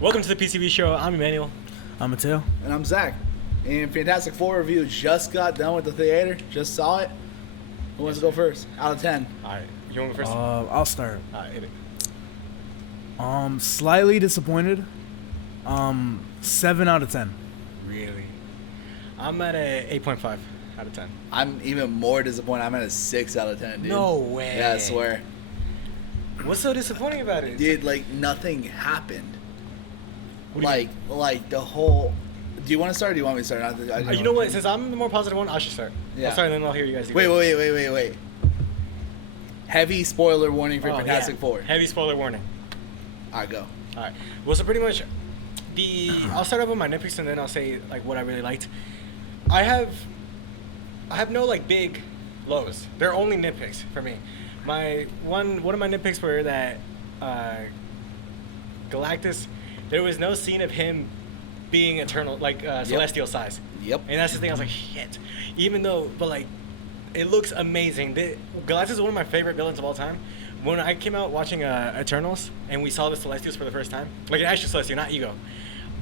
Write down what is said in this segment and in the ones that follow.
Welcome to the PCB show. I'm Emmanuel. I'm Mateo. And I'm Zach. And Fantastic Four review just got done with the theater. Just saw it. Who wants to go first? Out of 10. All right, you want to go first? I'll start. All right, hit it. Slightly disappointed. 7 out of 10. Really? I'm at a 8.5 out of 10. I'm even more disappointed. I'm at a 6 out of 10, dude. No way. Yeah, I swear. What's so disappointing about it? Dude, like, nothing happened. What do you Like, the whole... Do you want to start or do you want me to start? You know what? Since I'm the more positive one, I should start. Yeah. I'll start and then I'll hear you guys. Wait. Heavy spoiler warning for Fantastic yeah. Four. Heavy spoiler warning. All right, go. All right. Well, so pretty much, I'll start off with my nitpicks and then I'll say like what I really liked. I have no like big lows. They're only nitpicks for me. One of my nitpicks were that Galactus, there was no scene of him being eternal, like celestial size. Yep. And that's the thing. I was like, shit. Even though, but like, it looks amazing. Galactus is one of my favorite villains of all time. When I came out watching Eternals and we saw the Celestials for the first time, like an actual Celestial, not Ego,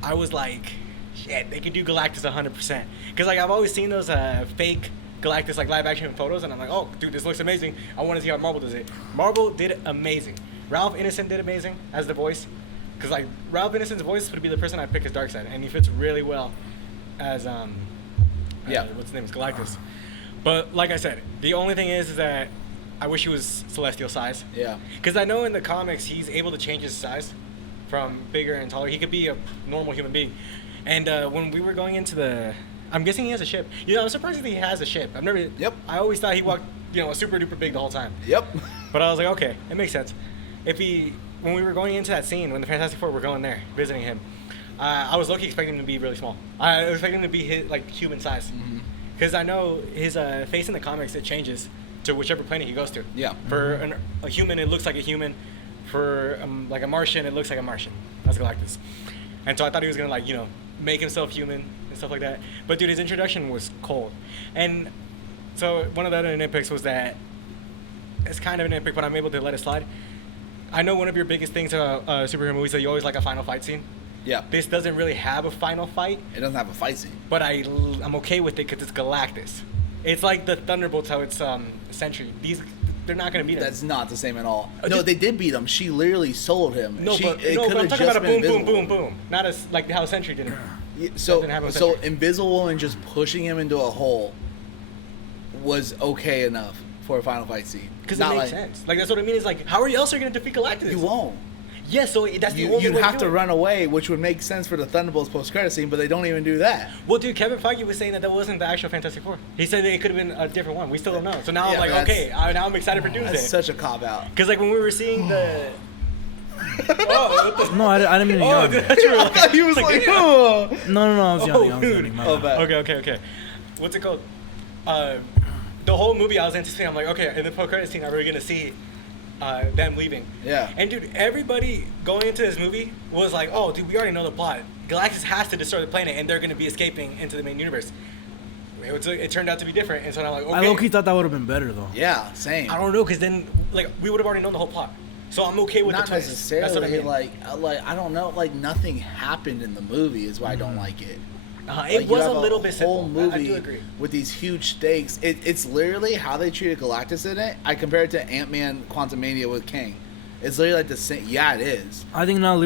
I was like, shit, they could do Galactus 100%. Because like I've always seen those fake Galactus like live action photos, and I'm like, oh, dude, this looks amazing. I want to see how Marvel does it. Marvel did amazing. Ralph Ineson did amazing as the voice. Because like Ralph Ineson's voice would be the person I'd pick as Darkseid, and he fits really well as what's his name is Galactus. But like I said, the only thing is that I wish he was celestial size. Yeah. Because I know in the comics he's able to change his size from bigger and taller. He could be a normal human being. And when we were going into I'm guessing he has a ship. You know, I'm surprised that he has a ship. Yep. I always thought he walked, super duper big the whole time. Yep. But I was like, okay, it makes sense. When we were going into that scene, when the Fantastic Four were going there, visiting him, I was low-key expecting him to be really small. I was expecting him to be like human size. Because I know his face in the comics, it changes to whichever planet he goes to. Yeah. For a human, it looks like a human. For like a Martian, it looks like a Martian. That's Galactus. And so I thought he was going to make himself human and stuff like that. But dude, his introduction was cold. And so one of the other nitpicks was that it's kind of a nitpick, but I'm able to let it slide. I know one of your biggest things about superhero movies that you always like a final fight scene. Yeah. This doesn't really have a final fight. It doesn't have a fight scene. But I'm okay with it because it's Galactus. It's like the Thunderbolts, how it's Sentry. They're not going to beat him. That's not the same at all. No, they did beat him. She literally soloed him. But I'm talking about a boom, boom, boom, boom. Not as like how Sentry did it. Yeah, so Invisible Woman just pushing him into a hole was okay enough for a final fight scene. Because it makes sense. Like, that's what I mean. Is like, how else are you going to defeat Galactus? You won't. Yeah, so that's the only way you'd have to run away, which would make sense for the Thunderbolts post-credit scene, but they don't even do that. Well, dude, Kevin Feige was saying that wasn't the actual Fantastic Four. He said that it could have been a different one. We still don't know. So now I'm like, okay, now I'm excited for Doomsday. That's such a cop-out. Because, like, when we were seeing the... No, I didn't mean to yell. He was like, oh. No, I was yelling. Oh, bad. Okay. What's it called? The whole movie I was anticipating, I'm like, okay, in the post-credit scene, are we going to see them leaving? Yeah. And dude, everybody going into this movie was like, oh, dude, we already know the plot. Galactus has to destroy the planet, and they're going to be escaping into the main universe. It turned out to be different, and so I'm like, okay. I low-key thought that would have been better, though. Yeah, same. I don't know, because then, like, we would have already known the whole plot. So I'm okay with Not the twist. necessarily. That's what I mean. Like I don't know. Like nothing happened in the movie is why I don't like it. It was a little bit simple. Whole movie I do agree. with these huge stakes. It's literally how they treated Galactus in it. I compare it to Ant-Man Quantumania with Kang. It's literally like the same. Yeah, it is. I think not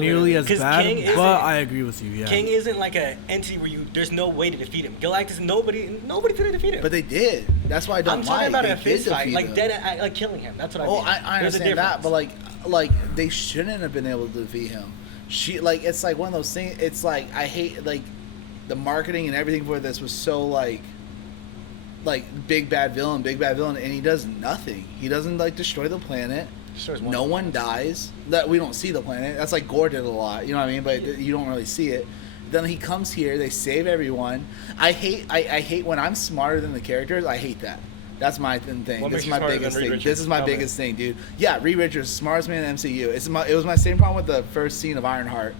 nearly as bad, but I agree with you. Yeah. King isn't like an entity where there's no way to defeat him. Galactus, nobody could defeat him. But they did. That's why I don't like. I'm talking about a fist fight, like him. like killing him. That's what I mean. I understand that, but like they shouldn't have been able to defeat him. It's like one of those things. It's like I hate like the marketing and everything for this was so like big bad villain, and he does nothing. He doesn't like destroy the planet. No one dies. That we don't see the planet. That's like Gore did a lot. You know what I mean? But you don't really see it. Then he comes here. They save everyone. I hate when I'm smarter than the characters. I hate that. That's my thing. This is my biggest thing. This is my biggest thing, dude. Yeah, Reed Richards, smartest man in the MCU. It was my same problem with the first scene of Ironheart.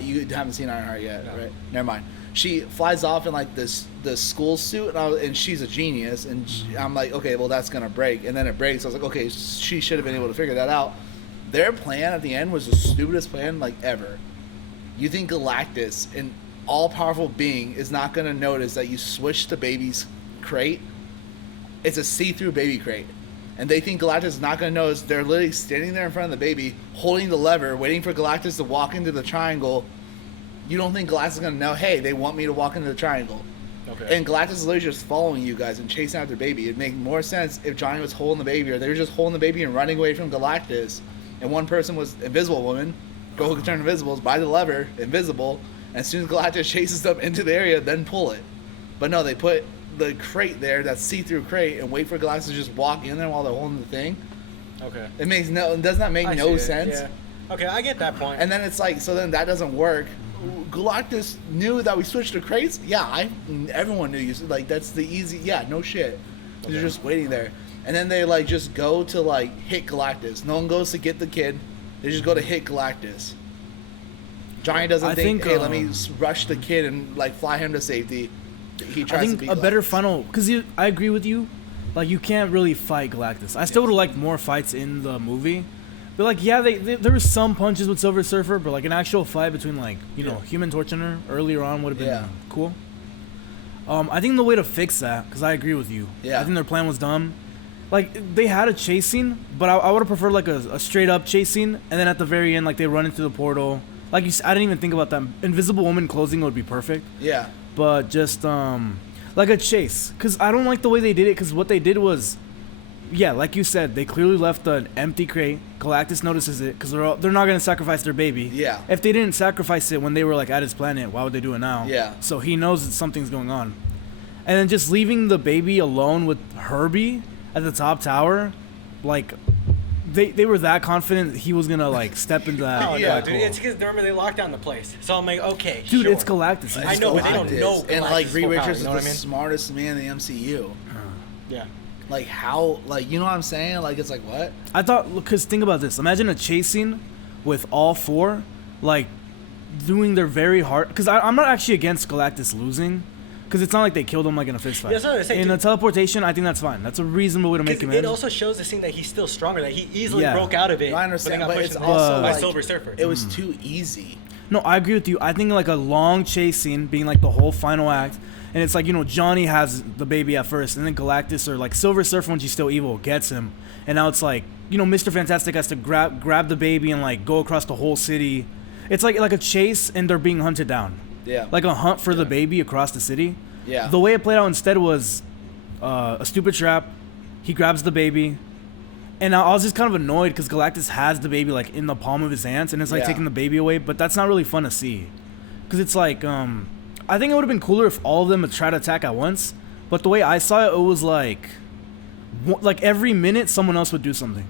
You haven't seen Ironheart yet, right? Never mind. She flies off in like the school suit, and she's a genius. And I'm like, okay, well that's gonna break, and then it breaks. I was like, okay, she should have been able to figure that out. Their plan at the end was the stupidest plan like ever. You think Galactus, an all-powerful being, is not going to notice that you switched the baby's crate? It's a see-through baby crate. And they think Galactus is not going to notice. They're literally standing there in front of the baby, holding the lever, waiting for Galactus to walk into the triangle. You don't think Galactus is going to know, hey, they want me to walk into the triangle. Okay. And Galactus is literally just following you guys and chasing after the baby. It'd make more sense if Johnny was holding the baby, or they were just holding the baby and running away from Galactus, and one person was Invisible Woman, girl who can turn invisible, by the lever, invisible, and as soon as Galactus chases them into the area, then pull it. But no, they put the crate there, that see-through crate, and wait for Galactus to just walk in there while they're holding the thing. Okay. It does not make no sense. Yeah. Okay, I get that point. And then it's like, so then that doesn't work. Galactus knew that we switched to crates. Yeah, everyone knew you. Like, that's the easy. Yeah, no shit. Okay. They're just waiting there, and then they like just go to like hit Galactus. No one goes to get the kid. They just go to hit Galactus. Johnny doesn't think, hey, let me rush the kid and like fly him to safety. He tries I think to beat a Galactus. better final, because I agree with you. Like, you can't really fight Galactus. I still would have liked more fights in the movie. But, like, yeah, there was some punches with Silver Surfer, but, like, an actual fight between, like, you know, Human Torch and her earlier on would have been cool. I think the way to fix that, because I agree with you. I think their plan was dumb. Like, they had a chase scene, but I would have preferred, like, a straight-up chase scene, and then at the very end, like, they run into the portal. Like, I didn't even think about that. Invisible Woman closing would be perfect. Yeah. But just, like, a chase. Because I don't like the way they did it, because what they did was... Yeah, like you said, they clearly left an empty crate. Galactus notices it because they're not gonna sacrifice their baby. Yeah. If they didn't sacrifice it when they were like at his planet, why would they do it now? Yeah. So he knows that something's going on, and then just leaving the baby alone with Herbie at the top tower, like they were that confident that he was gonna like step into that. Oh yeah, dude. It's because remember they locked down the place. So I'm like, okay, dude, sure. It's Galactus. I know, but they don't know. And like Reed Richards is the smartest man in the MCU. Yeah. Like how, like, you know what I'm saying? Like, it's like, what? I thought, because think about this. Imagine a chase scene with all four, like, doing their very hard. Because I'm not actually against Galactus losing, because it's not like they killed him, like, in a fist fight. Yeah, that's what I was saying, in a teleportation, I think that's fine. That's a reasonable way to make him it also shows the scene that he's still stronger, that he easily broke out of it. I understand, but it's also by like, Silver Surfer. It was too easy. No, I agree with you. I think, like, a long chase scene being, like, the whole final act. And it's like, you know, Johnny has the baby at first, and then Galactus or like Silver Surfer, when she's still evil, gets him. And now it's like, you know, Mr. Fantastic has to grab the baby and like go across the whole city. It's like a chase, and they're being hunted down. Yeah. Like a hunt for the baby across the city. Yeah. The way it played out instead was a stupid trap. He grabs the baby. And I was just kind of annoyed because Galactus has the baby like in the palm of his hands, and it's like taking the baby away. But that's not really fun to see, because it's like I think it would have been cooler if all of them had tried to attack at once. But the way I saw it, it was like every minute someone else would do something,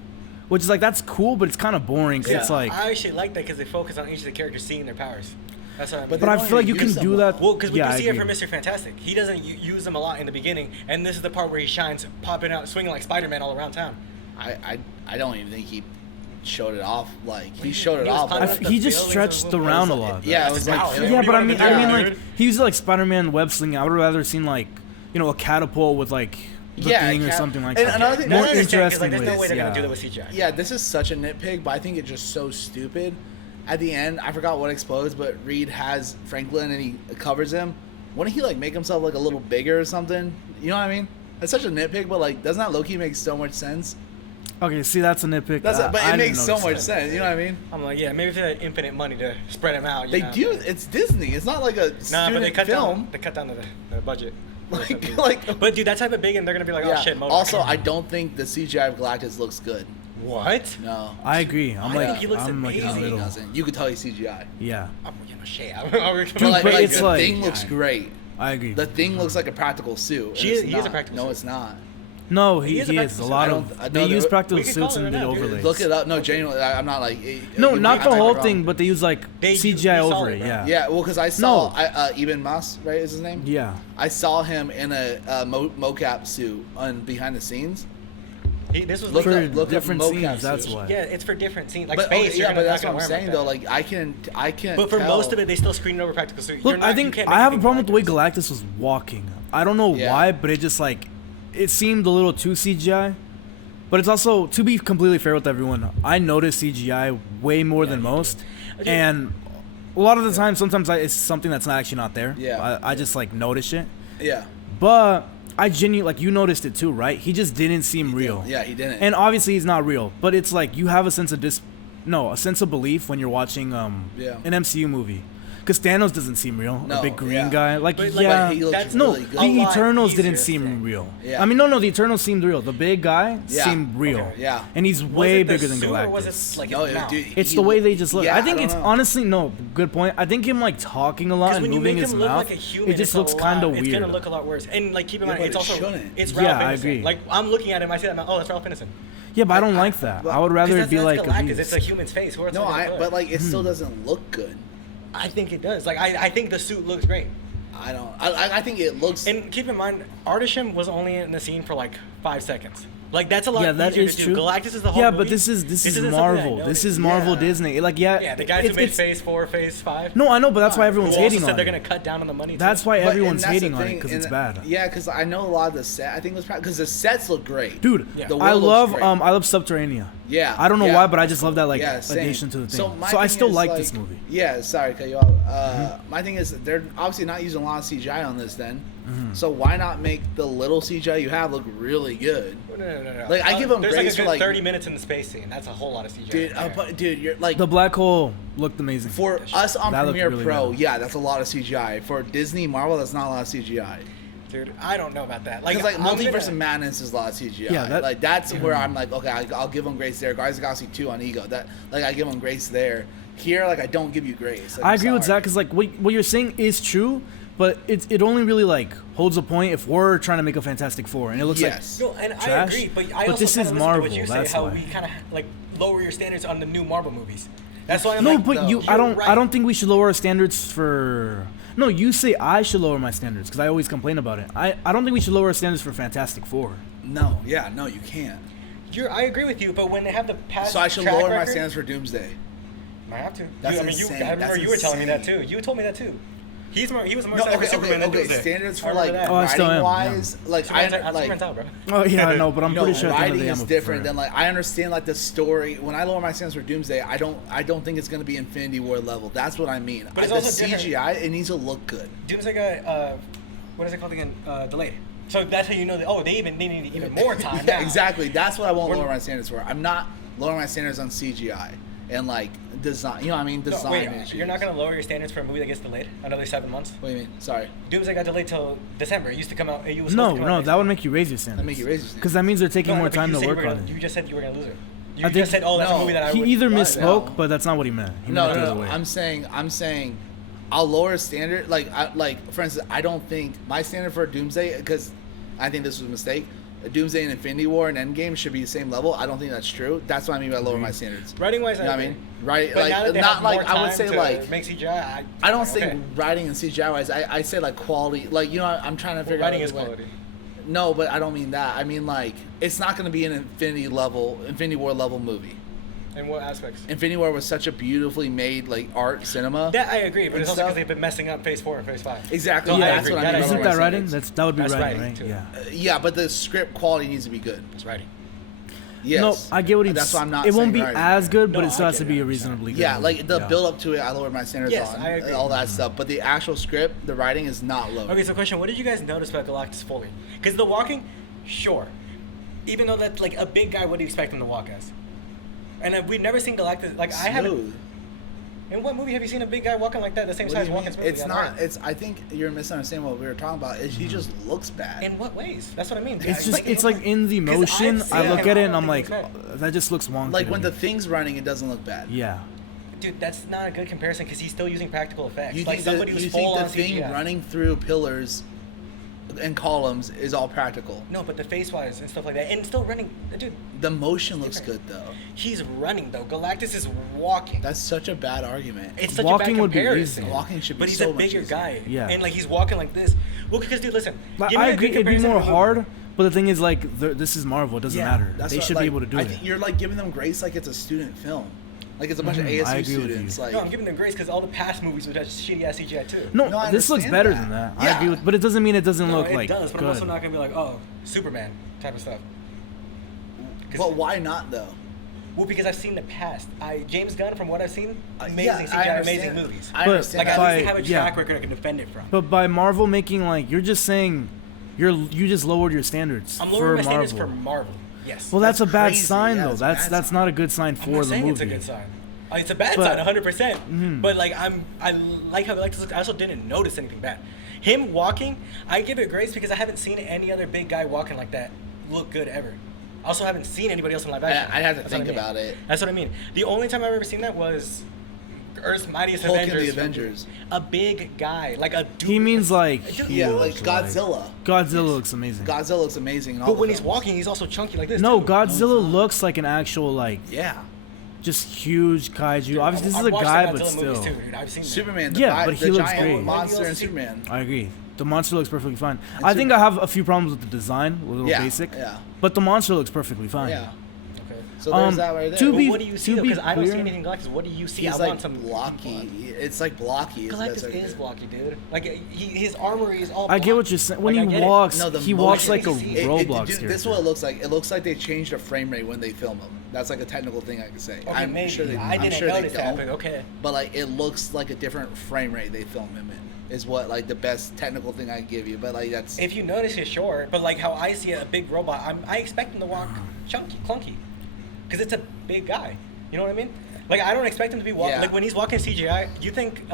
which is like, that's cool, but it's kind of boring. Cause it's like, I actually like that because they focus on each of the characters seeing their powers. That's what I mean. But I feel like you can do that. Well, because we can see it from Mr. Fantastic. He doesn't use them a lot in the beginning, and this is the part where he shines, popping out, swinging like Spider-Man all around town. I don't even think he showed it off. Like, he showed it off. He just stretched around a lot. Yeah, it was like, yeah, but I mean, like, he used like Spider-Man web slinging. I would have rather seen like, you know, a catapult with like the thing or something like that. Another thing, more interesting. Like, there's no way they're gonna do that with CGI. Yeah, this is such a nitpick, but I think it's just so stupid. At the end, I forgot what explodes, but Reed has Franklin and he covers him. Wouldn't he like make himself like a little bigger or something? You know what I mean? That's such a nitpick, but like, doesn't that low-key make so much sense? Okay, see, that's a nitpick. But it makes so much sense. You know what I mean? I'm like, yeah, maybe if they had infinite money to spread them out. They do. It's Disney. It's not like a but they cut film. They cut down the budget. But dude, that type of big, and they're gonna be like, oh shit. Also, I don't think the CGI of Galactus looks good. What? No. I agree. I think he looks amazing. He doesn't. You could tell he's CGI. Yeah. Shit. The thing looks great. I agree. The thing looks like a practical suit. He is a practical suit. No, it's not. No, he is. A lot of they use practical suits and the overlays. Look it up. No, genuinely, I'm not like. No, not the whole thing, but they use like CGI over it. Yeah. Yeah, well, because I saw Eben Moss, right? Is his name? Yeah. I saw him in a mocap suit on behind the scenes. This was for different scenes. That's why. Yeah, it's for different scenes, like but, space. Yeah, but that's what I'm saying though. Like I can. But for most of it, they still screened over practical suit. Look, I think I have a problem with the way Galactus was walking. I don't know why, but it just like. It seemed a little too CGI. But it's also, to be completely fair with everyone, I notice CGI way more than most, Okay. and a lot of the time, sometimes it's something that's not actually not there. Yeah. I just like notice it. Yeah. But I genuinely, like, you noticed it too, right? He just didn't seem real. Yeah, he didn't. And obviously he's not real, but it's like you have a sense of a sense of belief when you're watching an MCU movie. Because Thanos doesn't seem real. No, a big green yeah. guy. Like, But, like, yeah. but he looks that's- really No, good. A the lot Eternals easier didn't to seem think. real. Yeah. I mean, no, the Eternals seemed real. The big guy Yeah. seemed real. Okay. Yeah. And he's Was way it the bigger than suit, or was Galactus. it like No, his mouth? dude, It's he the way look- they just look. Yeah, I think don't it's know. honestly no good point. I think him like talking a lot Because and when you moving make his him look mouth, like a human, it just it's looks kind of It's weird. gonna look a lot worse. And like, keep in Yeah, mind, but it's it also shouldn't. it's Yeah, Ralph I Ineson. agree. Like, I'm looking at him, I see that, I'm like, oh, that's Ralph Ineson. Yeah, but I don't like that. but- I would rather it be like a Galactus. beast. It's a human's face. Who else No, are they gonna put? but like it still doesn't look good. I think it does. Like, I think the suit looks great. I don't. I think it looks. And keep in mind, Artisham was only in the scene for like 5 seconds. Like, that's a lot Yeah, that easier is to true. do. Galactus is the whole Yeah, movie. but this is isn't something I Marvel. This noticed. is Marvel Yeah. Disney. Like, yeah, Yeah, the guys who made it's- Phase 4, Phase 5. No, I know, but that's why Who everyone's also hating said on they're it. gonna cut down on the money. That's too. why But- everyone's and that's the hating on it thing, because and it's bad. Yeah, because I know a lot of the set. I think it was because the sets look great. Dude, Yeah. The I world looks love great. I love Subterranea. Yeah. I don't know yeah. why, but I just love that like Yeah, same. addition to the thing. my So I thing still is, like this movie. Yeah, sorry, cut you off. My thing is they're obviously not using a lot of CGI on this. Then, so why not make the little CGI you have look really good? No. Like, I give 'em There's grace like a for, good like- 30 minutes in the space scene. That's a whole lot of CGI. Dude, right there. dude, you're like The black hole looked amazing. for us on That looked Premiere really Pro. good. Yeah, that's a lot of CGI. For Disney, Marvel, that's not a lot of CGI. Dude, I don't know about that. Like, Because like I'm Multiverse gonna- of Madness is a lot of CGI. Yeah, like that's where I'm like, okay, I'll give them grace there. Guardians of the Galaxy 2 on Ego, that like I give them grace there. Here, like I don't give you grace. Like, I I'm agree with sorry. Zach because like what you're saying is true, but it only really like holds a point if we're trying to make a Fantastic Four, and it looks Yes. No, and I trash, agree, but I but also this kinda is listen to Marvel, what you say, that's how why. we kind of like lower your standards on the new Marvel movies. That's why I'm no, like, but no, you I you're don't right. I don't think we should lower our standards for. No, you say I should lower my standards because I always complain about it. I don't think we should lower our standards for Fantastic Four. No, yeah, no, you can't. I agree with you, but when they have the past So I should track lower my record- standards for Doomsday. I have to. That's I mean, insane. I remember That's you were telling me that insane. too. You told me that too. He was more No, excited for Superman than Doomsday. standards I for remember like that. Oh, I still writing am, wise, like Superman's I like. Superman's out, bro. Oh yeah, I know, but I'm No, pretty sure at the end of writing the day, is I'm a different prefer. than like I understand like the story. When I lower my standards for Doomsday, I don't think it's gonna be Infinity War level. That's what I mean. But it's the also different. CGI, it needs to look good. Doomsday got what is it called again? Delayed. So that's how you know that. Oh, they need even more time. Yeah, now. exactly. That's what I won't We're- lower my standards for. I'm not lowering my standards on CGI and like design. You know what I mean? No, Design. wait, issues. you're not gonna lower your standards for a movie that gets delayed another 7 months? What do you mean? Sorry. Doomsday got delayed till December. It used to come out. It was supposed No, to come out no, next that would make you raise your standards. That make you raise your standards. Because that means they're taking No, more but time you to said you work were on gonna- it. You just said you were gonna lose it. You I just think- said, "Oh, that's a no, movie that I He would." either What? misspoke, No. but that's not what he meant. He No, meant it the no, other no. way. I'm saying, I'll lower standard. Like for instance, I don't think my standard for Doomsday, because I think this was a mistake. Doomsday and Infinity War and Endgame should be the same level. I don't think that's true. That's what I mean by lower my standards. Writing wise, You know what I mean? Right? But now that Like they not have like more I would time say to like make CGI. I don't like, say okay. writing and CGI wise. I say like quality. Like you know I'm trying to figure Writing out is a way- quality. No, but I don't mean that. I mean like it's not going to be an Infinity War level movie. In what aspects? Infinity War was such a beautifully made like art cinema. That I agree, but And it's also stuff. because they've been messing up Phase 4 and Phase 5. Exactly. No, I that's agree. what That I mean. I by Isn't lower that my writing? standards. That would be That's writing, writing, right? too. Yeah. Yeah, but the script quality needs to be good. It's writing. Yes. No, I get what he's. That's why I'm not. It won't saying be writing. as good, but No, it still I has to get be it, a I'm reasonably good. Yeah, movie. like the Yeah. build up to it, I lowered my standards Yes, on I agree. all that stuff. But the actual script, the writing is not low. Okay, so question: what did you guys notice about Galactus fully? Because the walking, sure, even though that's like a big guy, what do you expect him to walk as? And we've never seen Galactus. Like I haven't. Smooth. In what movie have you seen a big guy walking like that, the same What do size you walking mean? smoothly? It's on not. Earth? It's. I think you're misunderstanding what we were talking about. He just looks bad. In what ways? That's what I mean. It's just, it's like in the 'Cause I've motion. I seen look him, at it I and don't I'm like, think he's oh, that just looks wonky. like to when me. the thing's running, it doesn't look bad. Yeah. Dude, that's not a good comparison because he's still using practical effects. You like think somebody the, who's you full think on the thing CGI. running through pillars and columns is all practical? No, but the face wise and stuff like that, and still running, dude. The motion looks good though. He's running though. Galactus is walking. That's such a bad argument. It's such Walking a bad would be comparison. easy. Walking should be But he's so a much bigger easier. guy. Yeah. And like he's walking like this. Well, because dude, listen. Like, give me I a agree. good It'd be comparison more of a hard, but the thing is, like, this is Marvel. It doesn't Yeah, matter. That's They what, should like, be able to do I it. think you're like giving them grace like it's a student film. Like it's a bunch of Mhm, I ASU agree with students. you. Like No, I'm giving them grace because all the past movies would have shitty ass CGI too. No, No, I this looks understand better that. than that. I Yeah. agree with, but it doesn't mean it doesn't No, look it like does, but good. I'm also not gonna be like, oh, Superman type of stuff. But why not though? Well, because I've seen the past. James Gunn, from what I've seen, amazing Yeah, I CGI, amazing understand. movies. I But, understand. Like, at by- least they have a yeah. track record I can defend it from. But by Marvel making like you're just saying, you just lowered your standards I'm for lowering my Marvel. standards for Marvel. Yes. Well, that's a bad crazy. sign Yeah, though. it's a bad That's sign. not a good sign I'm for not the saying movie. it's a good sign. It's a bad But- sign, 100%. Mhm. But like I like how Galactus looks. I also didn't notice anything bad. Him walking, I give it grace because I haven't seen any other big guy walking like that look good ever. I also haven't seen anybody else in live action. I'd have to That's what think I mean. about it. That's what I mean. The only time I've ever seen that was Earth's Mightiest Hulk and Avengers. the Avengers. A big guy, like a dude. He means like Dude, Yeah, huge, like Godzilla. Godzilla looks amazing. Godzilla looks amazing. In all But the when he's films. walking, he's also chunky like this. No, too. Godzilla not. looks like an actual like Yeah. just huge kaiju. Dude, Obviously, this is I've a watched the guy, Godzilla but movies still. too, dude. I've seen them. Superman. Yeah, but he the looks giant great. monster Maybe and also Superman. I agree. The monster looks perfectly fine. And I think I Superman. have a few problems with the design, a little Yeah, basic. yeah. But the monster looks perfectly fine. Yeah. Okay. So there's that right there. to But be- what do you see to though? be Because I don't see clear- anything Galactus. What do you see? He's I like want some blocky. It's like blocky. Is Galactus right is there. blocky, dude. Like his armory is all. I get block. what you're saying. When Like, I he get it. walks, No, the he walks motion like a is- Roblox dude, character. this is what it looks like. It looks like they changed the frame rate when they film them. That's like a technical thing I can say. Okay, I'm maybe. sure they. I I'm didn't sure notice they that, don't. but okay. But like it looks like a different frame rate they film him in. Is what like the best technical thing I can give you. But like that's. If you notice, he's short. But like how I see a big robot, I expect him to walk chunky, clunky, because it's a big guy. You know what I mean? Like I don't expect him to be walking. Yeah. Like when he's walking CGI, you think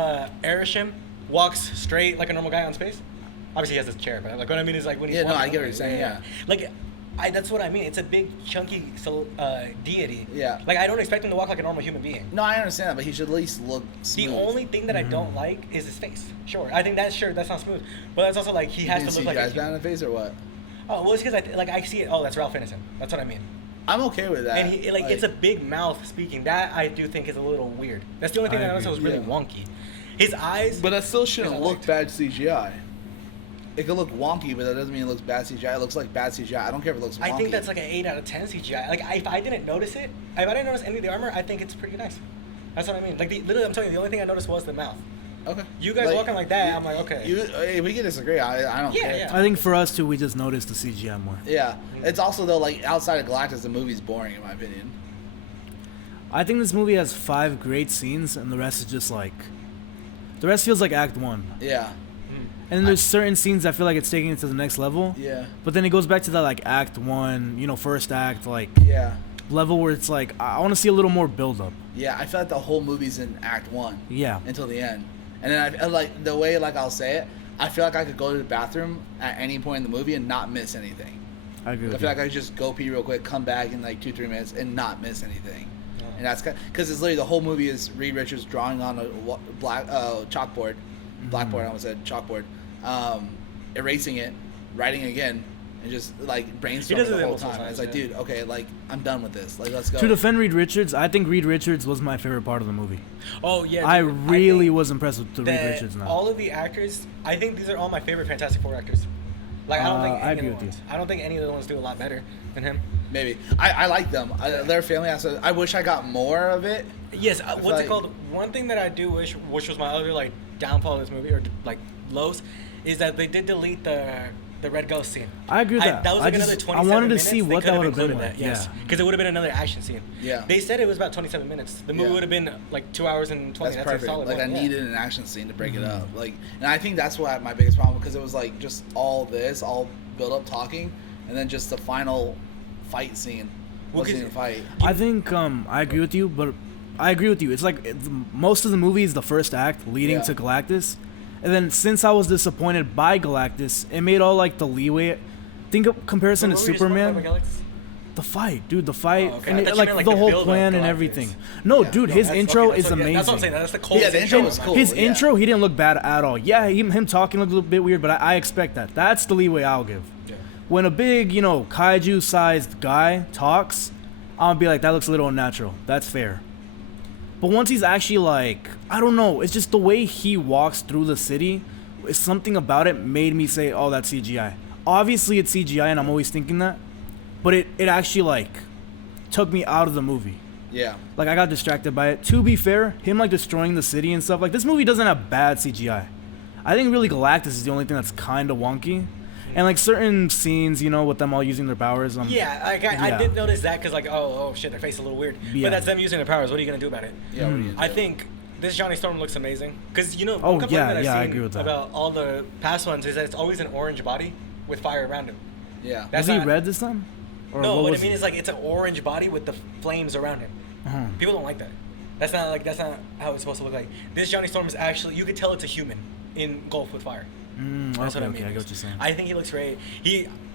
Arishem walks straight like a normal guy on space? Obviously he has his chair, but like what I mean is like when he's Yeah, no, walking, I get what you're saying, yeah. Like. That's what I mean. It's a big, chunky deity. Yeah. Like, I don't expect him to walk like a normal human being. No, I understand that, but he should at least look The smooth. only thing that I don't like is his face. Sure. I think that's not smooth. But that's also like, he has to look like a CGI's bad human. on the face or what? Oh, well, it's because I see it. Oh, that's Ralph Ineson. That's what I mean. I'm okay with that. And he, like, it's a big mouth speaking. That I do think is a little weird. That's the only thing I that I noticed was agree. really Yeah. wonky. His eyes. But that still Because shouldn't I look liked- bad CGI. It could look wonky, but that doesn't mean it looks bad CGI. It looks like bad CGI. I don't care if it looks wonky. I think that's like an 8 out of 10 CGI. Like, if I didn't notice it, if I didn't notice any of the armor, I think it's pretty nice. That's what I mean. Like, literally, I'm telling you, the only thing I noticed was the mouth. Okay. You guys walking like that, I'm like, okay. Hey, we can disagree. I don't Yeah, care. yeah. I think for us too, we just noticed the CGI more. Yeah. It's also though like outside of Galactus, the movie's boring in my opinion. I think this movie has 5 great scenes, and the rest is just like, the rest feels like Act 1. Yeah. And then there's certain scenes I feel like it's taking it to the next level. Yeah. But then it goes back to that like Act 1, first act like Yeah. level where it's like I want to see a little more build up. Yeah. I feel like the whole movie's in Act 1 Yeah. until the end, and then I like the way like I'll say it. I feel like I could go to the bathroom at any point in the movie and not miss anything. I agree I with feel you. like I could just go pee real quick, come back in like 2-3 minutes, and not miss anything. And that's because it's literally the whole movie is Reed Richards drawing on a black chalkboard, blackboard. I almost said chalkboard, erasing it, writing again, and just like He brainstorming does it the whole multiple time. times, It's like, yeah. dude, okay, like I'm done with this. Like let's go. To defend Reed Richards, I think Reed Richards was my favorite part of the movie. Oh, yeah. I dude, really think was impressed with the Reed that Richards now. all of the actors, I think these are all my favorite Fantastic Four actors. Like, I don't think I any agree of the with ones. I don't think any of the ones do a lot better than him. Maybe I like them. Their family. I wish I got more of it. Yes, feel what's like- it called? One thing that I do wish, which was my other like downfall of this movie or like lows, is that they did delete the red ghost scene. I agree with that. That was I like just- another I 27 wanted to minutes. see They what could that have would have been included like, that, yes, yeah. because it would have been another action scene. Yeah. They said it was about 27 minutes. The movie Yeah. would have been like 2 hours and 20. That's That's, perfect. a solid Like one, I yeah. needed an action scene to break it up. Like, and I think that's what my biggest problem because it was like just all this, all build up talking, and then just the final fight scene. Well, Wasn't 'cause- even a fight. I think I agree with you, but I agree with you. It's like most of the movie is the first act leading Yeah. to Galactus, and then since I was disappointed by Galactus, it made all like the leeway. Think of comparison to What were we just talking Superman. about, Alex? The fight, dude, the fight, Oh, okay. and I it, thought you like meant, like, the the whole build-up plan to and Galactus. everything. No, Yeah. dude, No, his that's- intro okay, is that's what- amazing. That's what I'm saying. That's the Yeah, coolest the intro intro was man. cool. His yeah. intro, he didn't look bad at all. Yeah, him talking looked a little bit weird, but I expect that. That's the leeway I'll give. Yeah. When a big, kaiju-sized guy talks, I'll be like, that looks a little unnatural. That's fair. But once he's actually like, I don't know, it's just the way he walks through the city. It's something about it made me say, oh, that's CGI. Obviously, it's CGI, and I'm always thinking that. But it actually like took me out of the movie. Yeah. Like I got distracted by it. To be fair, him like destroying the city and stuff. Like this movie doesn't have bad CGI. I think really Galactus is the only thing that's kind of wonky. And like certain scenes, you know, with them all using their powers. Yeah, I did notice that because like, oh shit, their face is a little weird. Yeah. But that's them using their powers. What are you gonna do about it? Yeah, what do you do? I think this Johnny Storm looks amazing because you know. Oh, one complaint yeah, that I've yeah, I seen agree with that. about all the past ones is that it's always an orange body with fire around him. Yeah. That's Was he not- red this time? Or No, what I was mean he? is like it's an orange body with the flames around him. Uh-huh. People don't like that. That's not how it's supposed to look like. This Johnny Storm is actually, you could tell it's a human engulfed with fire. That's Okay, what I mean. I get what you're saying. I think he looks great.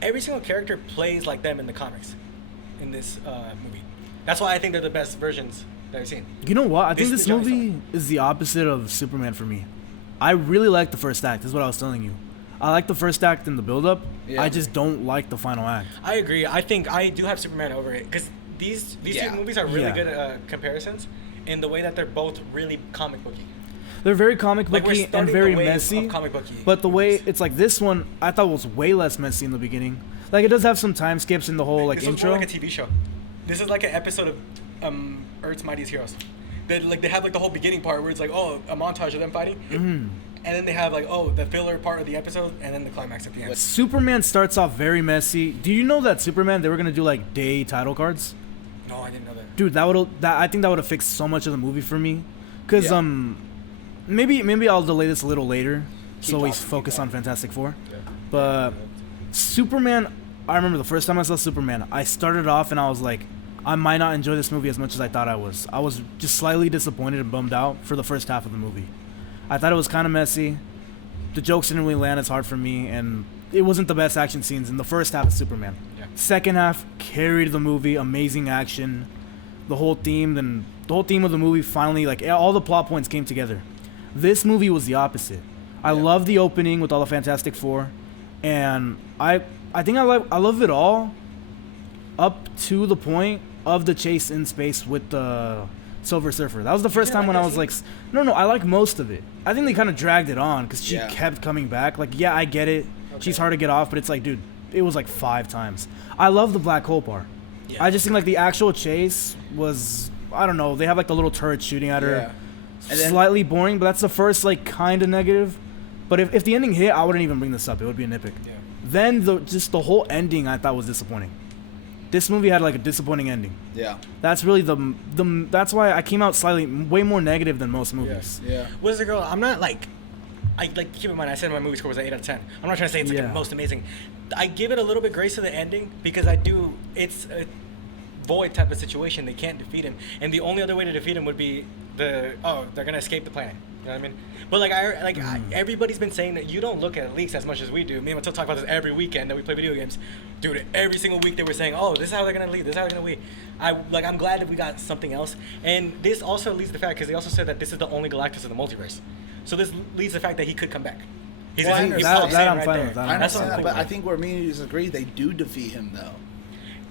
Every single character plays like them in the comics, in this movie. That's why I think they're the best versions that I've seen. You know what? I think This this is Johnny movie is the opposite of Superman for me. I really like the first act. Is what I was telling you. I like the first act and the build-up. Yeah. I just don't like the final act. I agree. I think I do have Superman over it because these Yeah. two movies are really Yeah. good comparisons in the way that they're both really comic booky. They're very comic Like, we're booky and starting very the wave messy. of comic booky But the way movies. it's like this one, I thought was way less messy in the beginning. Like it does have some time skips in the whole like This is intro. more like a TV show. This is like an episode of Earth's Mightiest Heroes. They have like the whole beginning part where it's like, oh, a montage of them fighting, and then they have like, oh, the filler part of the episode, and then the climax at the end. Superman starts off very messy. Do you know that Superman they were gonna do like day title cards? No, I didn't know that. Dude, I think that would have fixed so much of the movie for me. Cause Yeah. maybe I'll delay this a little later, so we talking, focus keep on Fantastic Four. Yeah. But Superman, I remember the first time I saw Superman, I started off and I was like, I might not enjoy this movie as much as I thought I was. I was just slightly disappointed and bummed out for the first half of the movie. I thought it was kind of messy. The jokes didn't really land as hard for me, and it wasn't the best action scenes in the first half of Superman. Yeah. Second half carried the movie, amazing action. The whole theme of the movie finally, like all the plot points came together. This movie was the opposite. I love the opening with all the Fantastic Four, and I think I love it all up to the point of the chase in space with the Silver Surfer. That was the first didn't time when like I that was like, no, I like most of it. I think they kind of dragged it on because she Yeah. kept coming back. Like, yeah, I get it. Okay. She's hard to get off, but it's like, dude, it was like 5 times. I love the black hole part. Yeah. I just think like the actual chase was, I don't know, they have like the little turret shooting at her. Yeah. And then- Slightly boring, but that's the first like kind of negative. But if the ending hit, I wouldn't even bring this up. It would be a nitpick. Yeah. Then the whole ending I thought was disappointing. This movie had like a disappointing ending. Yeah. That's really that's why I came out slightly way more negative than most movies. Yeah. What's the girl? I'm not like, keep in mind, I said my movie score was an 8 out of 10. I'm not trying to say it's like Yeah. the most amazing. I give it a little bit grace to the ending because it's a void type of situation. They can't defeat him, and the only other way to defeat him would be they're gonna escape the planet. You know what I mean? But everybody's been saying that you don't look at leaks as much as we do. Me and Matil talk about this every weekend that we play video games. Dude, every single week they were saying, oh, this is how they're gonna leave. This is how they're gonna leave. I'm glad that we got something else. And this also leads to the fact because they also said that this is the only Galactus in the multiverse. So this leads to the fact that he could come back. He's Well, I he understand pops that. in I'm right fine there. with that. I That's what understand I'm that, but I thinking. think where me and you disagree, they do defeat him though.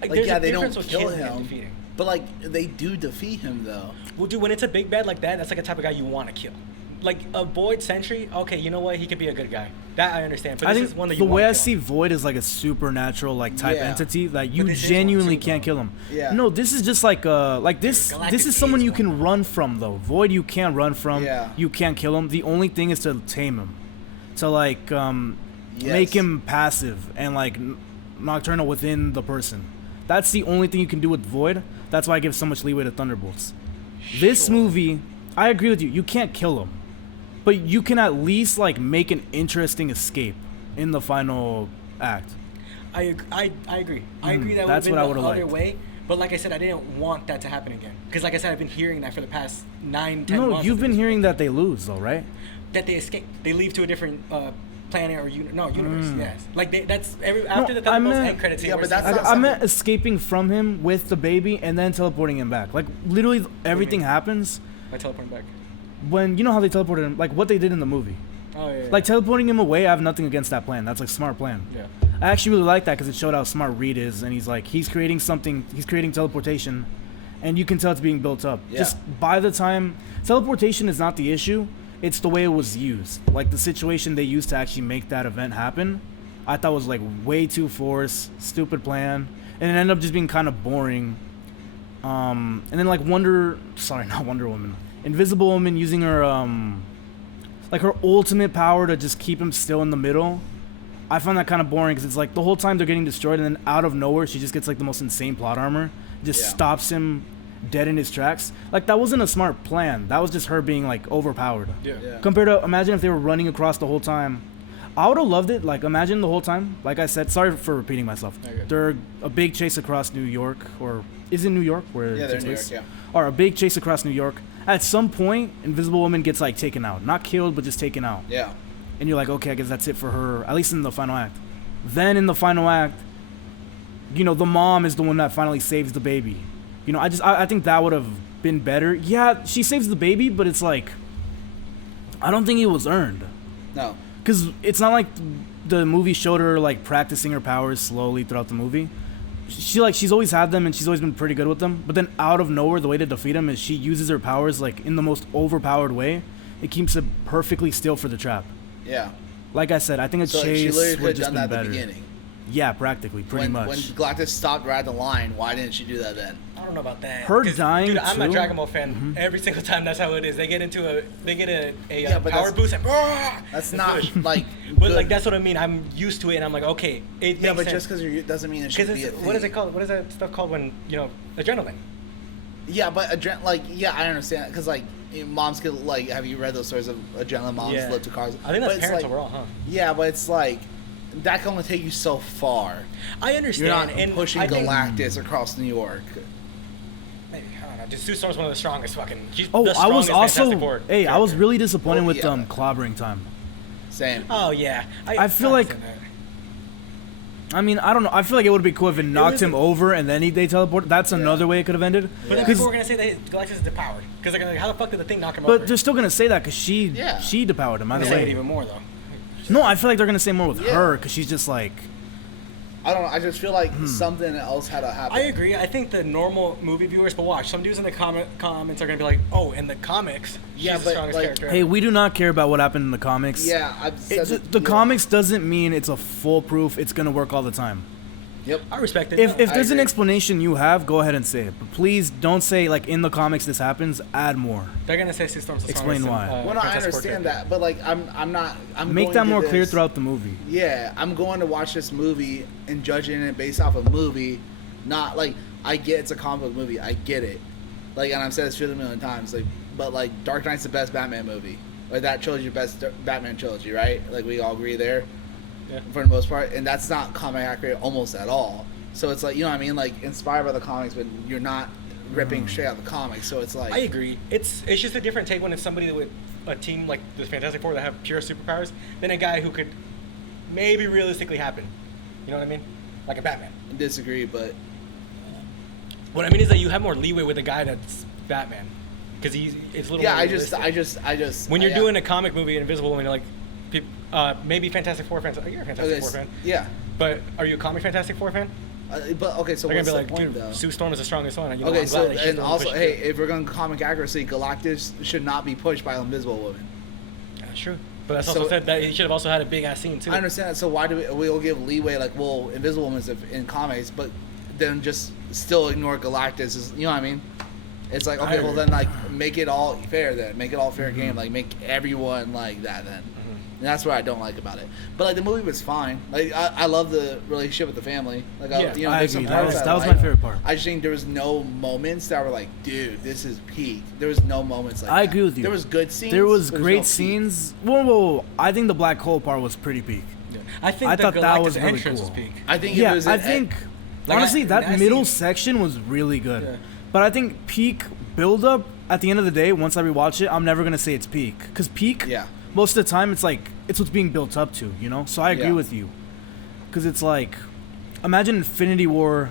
Like, there's yeah, a they don't difference with kill killing and him, defeating. but like they do defeat him though. Well, dude, when it's a big bad like that, that's like a type of guy you want to kill. Like a Void Sentry, okay, you know what? He could be a good guy. That I understand. But I this think is one that the you way I want to see kill. Void is like a supernatural like type Yeah. entity that you this is genuinely one too, can't though. kill him. Yeah. No, this is just like this Galactus this is someone is you one, can though. run from though. Void you can't run from. Yeah. You can't kill him. The only thing is to tame him. To like make Yes. him passive and like nocturnal within the person. That's the only thing you can do with Void. That's why I give so much leeway to Thunderbolts. This Sure. movie, I agree with you. You can't kill him, but you can at least like make an interesting escape in the final act. I agree. I agree that would have that's been what I the would've other liked. way. But like I said, I didn't want that to happen again. Because like I said, I've been hearing that for the past 9-10 No, months. you've been hearing that they lose though, right? that they escape. They leave to a different planet or universe. Mm. Yes. Like after the I Thunderbolts meant- end credits scene. Yeah, where but it's- that's not I meant escaping from him with the baby and then teleporting him back. Like literally everything mean? happens by teleporting back. when you know how they teleported him, like what they did in the movie. Oh yeah. Like teleporting him away, I have nothing against that plan. That's like a smart plan. yeah. I actually really like that because it showed how smart Reed is, and he's creating something. He's creating teleportation, and you can tell it's being built up. Yeah. Just by the time teleportation is not the issue, it's the way it was used. Like the situation they used to actually make that event happen, I thought was like way too forced, stupid plan, and it ended up just being kind of boring. And then like not Wonder Woman, Invisible Woman using her like her ultimate power to just keep him still in the middle. I found that kind of boring because it's like the whole time they're getting destroyed, and then out of nowhere she just gets like the most insane plot armor, just stops him dead in his tracks. Like that wasn't a smart plan. That was just her being like overpowered. Yeah. Compared to imagine if they were running across the whole time. I would have loved it. Like imagine the whole time. Like I said, sorry for repeating myself. Okay. They're a big chase across New York, or is it New York where Yeah, it they're takes in New place? York, Or a big chase across New York. At some point, Invisible Woman gets like taken out, not killed, but just taken out. Yeah. And you're like, okay, I guess that's it for her, at least in the final act. Then in the final act, you know, the mom is the one that finally saves the baby. You know, I think that would have been better. Yeah, she saves the baby, but it's like, I don't think it was earned. No. Because it's not like the movie showed her like practicing her powers slowly throughout the movie. She's always had them and she's always been pretty good with them. But then out of nowhere, the way to defeat them is she uses her powers like in the most overpowered way. It keeps it perfectly still for the trap. Yeah. Like I said, I think a So she chase literally would could have have just done that been at the better. beginning. Yeah, practically, pretty When much. Galactus stopped right at the line, why didn't she do that then? I don't know about that. Her 'Cause, dying, dude, I'm a too? Dragon Ball fan. Every single time, that's how it is. They get a Yeah, but power that's- boost and That's not like. But good. like that's what I mean. I'm used to it, and I'm like, okay, it Yeah, makes but sense. just because you doesn't mean it should Because be a it's thing. what is it called? What is that stuff called when adrenaline? Yeah, but I understand because like moms could like. Have you read those stories of adrenaline moms Yeah. live to cars? I think But that's it's parents like, overall, huh? Yeah, but it's like that can only take you so far. I understand. You're not and pushing I think, Galactus across New York. maybe, I don't know. Just Sue Storm's one of the strongest fucking. She's Oh, the I was strongest also Fantastic Four I was character. really disappointed Oh, with yeah. clobbering time. Same. Oh yeah. I feel like- understand that. I mean, I don't know. I feel like it would be cool if it knocked was him a- over and then they teleport. That's another way it could have ended. But then 'Cause- people were gonna say that Galactus is depowered. Because like, how the fuck did the thing knock him over? but they're still gonna say that because she Yeah. depowered him They're either gonna say it way. even more though. No, I feel like they're gonna say more with Yeah. her because she's just like. I don't know. I just feel like something else had to happen. I agree. I think the normal movie viewers, but watch, some dudes in the comments are gonna be like, "Oh, in the comics, Yeah, she's the but, strongest like- character." Hey, we do not care about what happened in the comics. Yeah, I've said The yeah. comics doesn't mean it's a foolproof. It's gonna work all the time. Yep. I respect it. If No, there's an agree. explanation you have, go ahead and say it. But please don't say like in the comics this happens. Add more. they're gonna say Sue Storm's the Explain strongest. why. Well, no, I Fantastic Four understand character. that, but like, I'm not. I'm Make going that to more clear this- throughout the movie. Yeah, I'm going to watch this movie and judging it based off a movie, not like I get it's a comic book movie. I get it, like, and I've said this 50 million times. Like, but like, Dark Knight's the best Batman movie. Like that trilogy, the best Batman trilogy, right? Like we all agree there, Yeah. for the most part, and that's not comic accurate almost at all. So it's like, you know what I mean, like inspired by the comics, but you're not ripping straight out of the comics. So it's like, I agree. It's just a different take when it's somebody with a team like the Fantastic Four that have pure superpowers than a guy who could maybe realistically happen. You know what I mean? Like a Batman. disagree, but What I mean is that you have more leeway with a guy that's Batman, because it's a little. yeah, more I just, realistic. When you're yeah. doing a comic movie, Invisible Woman, you're like, maybe Fantastic Four fans. You're a Fantastic Okay, Four fan, yeah. but are you a comic Fantastic Four fan? But okay, so They're what's gonna the be like, point dude, though? Sue Storm is the strongest one. And, you know, Okay, I'm so glad that she's and the one also, pushing hey, through. if we're going comic accuracy, Galactus should not be pushed by Invisible Woman. That's true. But that's So- also said that he should have also had a big ass scene too. I understand that. So why do we'll give leeway? Like, well, Invisible Woman's in comics, but then just still ignore Galactus? Is, you know what I mean? It's like, okay, well agree. then like make it all fair. Then make it all fair game. Like make everyone like that. Then. And that's what I don't like about it. But like the movie was fine. Like I love the relationship with the family. Like Yeah, you know, I there's agree. some That parts was I that was my like. favorite part. I just think there was no moments that were like, dude, this is peak. There was no moments like I that. agree with you. There was good scenes. There was but great no peak. scenes. Whoa. I think the black hole part was pretty peak. Yeah. I think I the thought Galactus that was really entrance cool. was peak. I think Yeah, it was. I think Like, honestly that I middle see- section was really good. Yeah. But I think peak build up at the end of the day, once I rewatch it, I'm never gonna say it's peak because peak. Yeah. Most of the time, it's like it's what's being built up to, you know. So I agree Yeah. with you, because it's like, imagine Infinity War.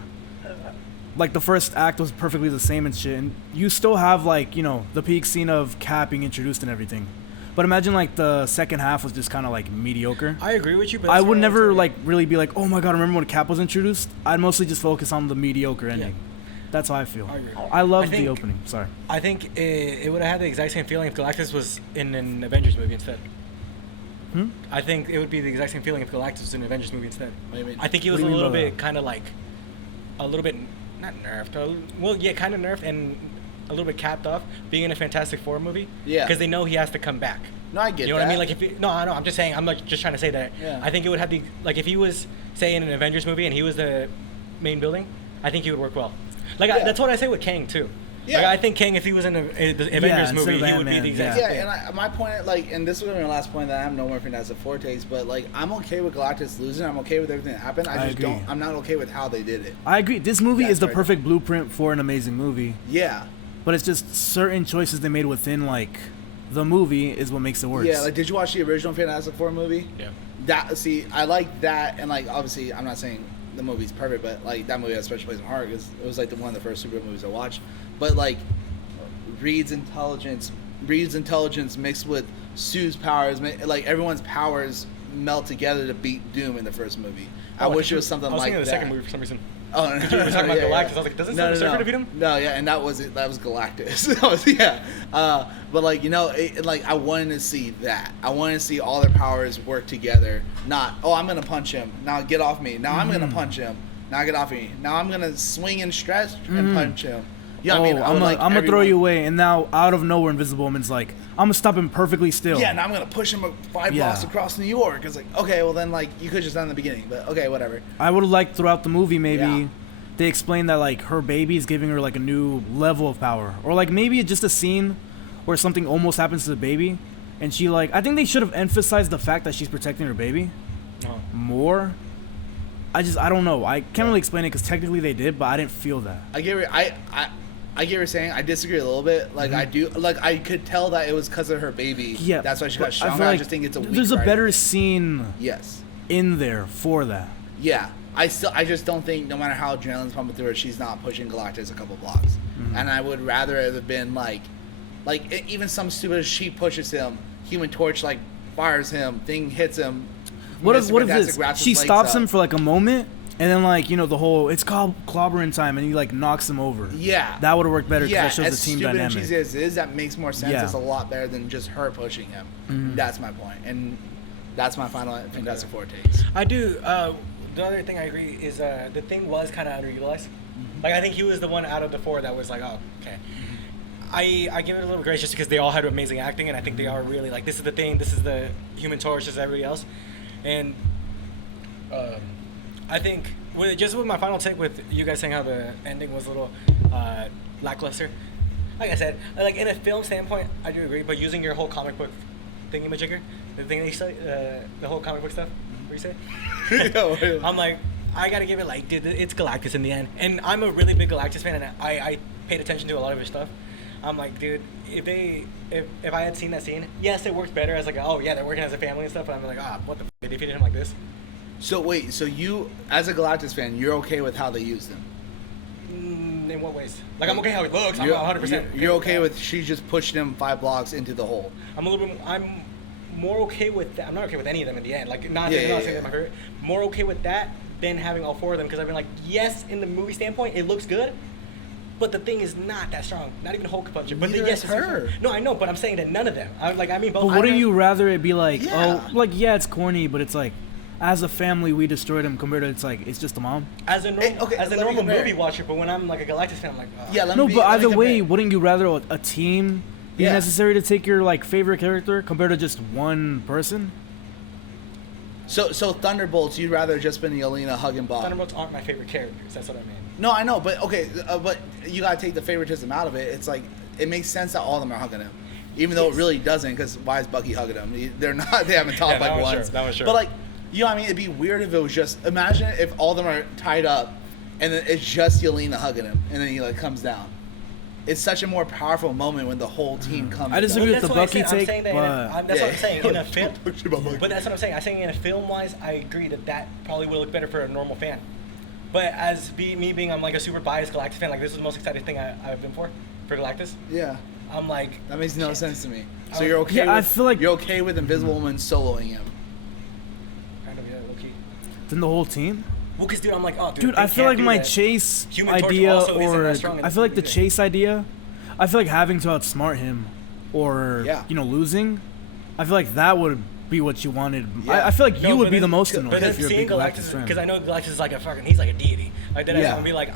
Like the first act was perfectly the same and shit, and you still have like the peak scene of Cap being introduced and everything. But imagine like the second half was just kind of like mediocre. I agree with you, but I that's would what never saying. like really be like, oh my god, remember when Cap was introduced? I'd mostly just focus on the mediocre ending. That's how I feel. I agree. I love I think- the opening. Sorry. I think it would have had the exact same feeling if Galactus was in an Avengers movie instead. I think it would be the exact same feeling if Galactus was in an Avengers movie instead. What do you mean? I think he What was do a you mean little by bit that? kind of like, a little bit not nerfed. Well, yeah, kind of nerfed, and a little bit capped off being in a Fantastic Four movie. Yeah. Because they know he has to come back. No, I get You know that. what I mean? Like if he, no, I know. I'm just saying. I'm like just trying to say that. Yeah. I think it would have the like if he was say in an Avengers movie and he was the main building, I think he would work well. Like that's what I say with Kang too. Yeah. Like, I think Kang, if he was in the Avengers instead movie, of he would be Ant-Man, the exact Yeah, same. and my point, like, and this was my last point that I have no more Fantastic Four takes, but like, I'm okay with Galactus losing. I'm okay with everything that happened. I just agree. don't. I'm not okay with how they did it. I agree. This movie That's is the right. perfect blueprint for an amazing movie, Yeah. but it's just certain choices they made within like the movie is what makes it worse. Yeah. Like, did you watch the original Fantastic Four movie? Yeah. I like that, and like, obviously, I'm not saying the movie's perfect, but like that movie has a special place in my heart because it was like one of the first superhero movies I watched. But like, Reed's intelligence mixed with Sue's powers, like everyone's powers melt together to beat Doom in the first movie. I wish it was something like that. I was thinking of the second movie for some reason. Oh, no, Because you were talking about Galactus. I was like, doesn't Silver Surfer defeat him? No, yeah, and that was it. That was Galactus. That was, yeah. But like, you know, like I wanted to see that. I wanted to see all their powers work together. Not, oh, I'm gonna punch him. Now get off me. Now I'm gonna punch him. Now get off me. Now I'm gonna swing and stretch and punch him. You know what I mean? I'm gonna throw you away, and now out of nowhere, Invisible Woman's like, I'm gonna stop him perfectly still. Yeah, now I'm gonna push him 5 blocks across New York. It's like, okay, well then, like, you could just done in the beginning, but okay, whatever. I would have liked throughout the movie maybe Yeah. they explained that like her baby is giving her like a new level of power, or like maybe it's just a scene where something almost happens to the baby, and she like I think they should have emphasized the fact that she's protecting her baby more. I don't know. I can't really explain it because technically they did, but I didn't feel that. I get what I get what you're saying. I disagree a little bit. Like I do, like I could tell that it was because of her baby. Yeah, that's why she but got stronger. feel I like just think it's a weak there's a writing better thing. scene Yes. in there for that. Yeah. I just don't think no matter how adrenaline's pumping through her, she's not pushing Galactus a couple blocks. And I would rather it have been like even some stupid she pushes him, Human Torch like fires him, thing hits him. What Mr. if Fantastic this? wraps his She legs stops up. him for like a moment, and then like the whole it's called clobbering time, and he like knocks him over. Yeah. That would have worked better because Yeah, that shows as the team stupid dynamic. and cheesy as it is, that makes more sense. Yeah. It's a lot better than just her pushing him. That's my point, and that's my final Fantastic Four takes. I do. The other thing I agree is the thing was kind of underutilized. Like I think he was the one out of the four that was like, oh, okay. I give it a little grace just because they all had amazing acting, and I think they are really like this is the thing. This is the Human Torch, this is everybody else, and I think with my final take with you guys saying how the ending was a little lackluster. Like I said, like in a film standpoint, I do agree. But using your whole comic book thingy-majigger, the thing that you say, the whole comic book stuff, what do you say? I'm like, I gotta give it like, dude, it's Galactus in the end. And I'm a really big Galactus fan, and I paid attention to a lot of his stuff. I'm like, dude, if I had seen that scene, yes, it worked better as like, oh yeah, they're working as a family and stuff. But I'm like, what the f***, they defeated him like this. So wait, so you, as a Galactus fan, you're okay with how they used him? In what ways? Like, I'm okay how he looks. I'm You're- 100%. You're okay with she just pushed him 5 blocks into the hole? I'm more okay with that. I'm not okay with any of them in the end. Like, not Yeah, saying yeah, they're yeah. my favorite. More okay with that than having all 4 of them because I've been like, yes, in the movie standpoint, it looks good. But the thing is not that strong. Not even Hulk puncher. But Neither yes, is it's her. No, I know, but I'm saying that none of them. I mean both. But wouldn't you rather it be like, Yeah. it's corny, but it's like, as a family, we destroyed him compared to it's like, it's just the mom? as a normal, okay, as a let me normal compare. movie watcher, but when I'm like a Galactus fan, I'm like, Yeah, let No, me but let me either way, compare. wouldn't you rather a team be Yeah. necessary to take your like favorite character compared to just one person? So Thunderbolts, you'd rather just been Yelena hugging Bob? Thunderbolts aren't my favorite characters. That's what I mean. No, I know, but okay, but you gotta take the favoritism out of it. It's like it makes sense that all of them are hugging him, even though it really doesn't. Because why is Bucky hugging him? They're not. They haven't talked Yeah, that like one's once. sure, that one's sure. But like, you know what I mean? It'd be weird if it was just. Imagine if all of them are tied up, and then it's just Yelena hugging him, and then he like comes down. It's such a more powerful moment when the whole team comes. I disagree down. with the That's what I Bucky said. I'm take, saying that but that's what I'm Yeah. saying. In a film, Don't push him on Bucky. but that's what I'm saying. I'm saying in a film-wise, I agree that probably would look better for a normal fan. But me being, I'm like a super biased Galactus fan. Like this is the most exciting thing I've been for Galactus. Yeah, I'm like, that makes no shit. sense to me. I So was- you're okay? Yeah, I with, feel like- you're okay with Invisible Woman soloing him. Kind of, yeah, low key. then the whole team? Well, cause dude, I'm like, oh, Dude, they I feel can't like do my that. chase Human Torch idea, also isn't or that strong in I this feel like the movie. chase idea, I feel like having to outsmart him, or Yeah. losing. I feel like that would be what you wanted. Yeah. I feel like No, you would but be the then- most annoyed But then if you're a seeing big Galactus Galactus, fan. because I know Galactus is like he's like a deity. Like that, Yeah. I'm gonna be like,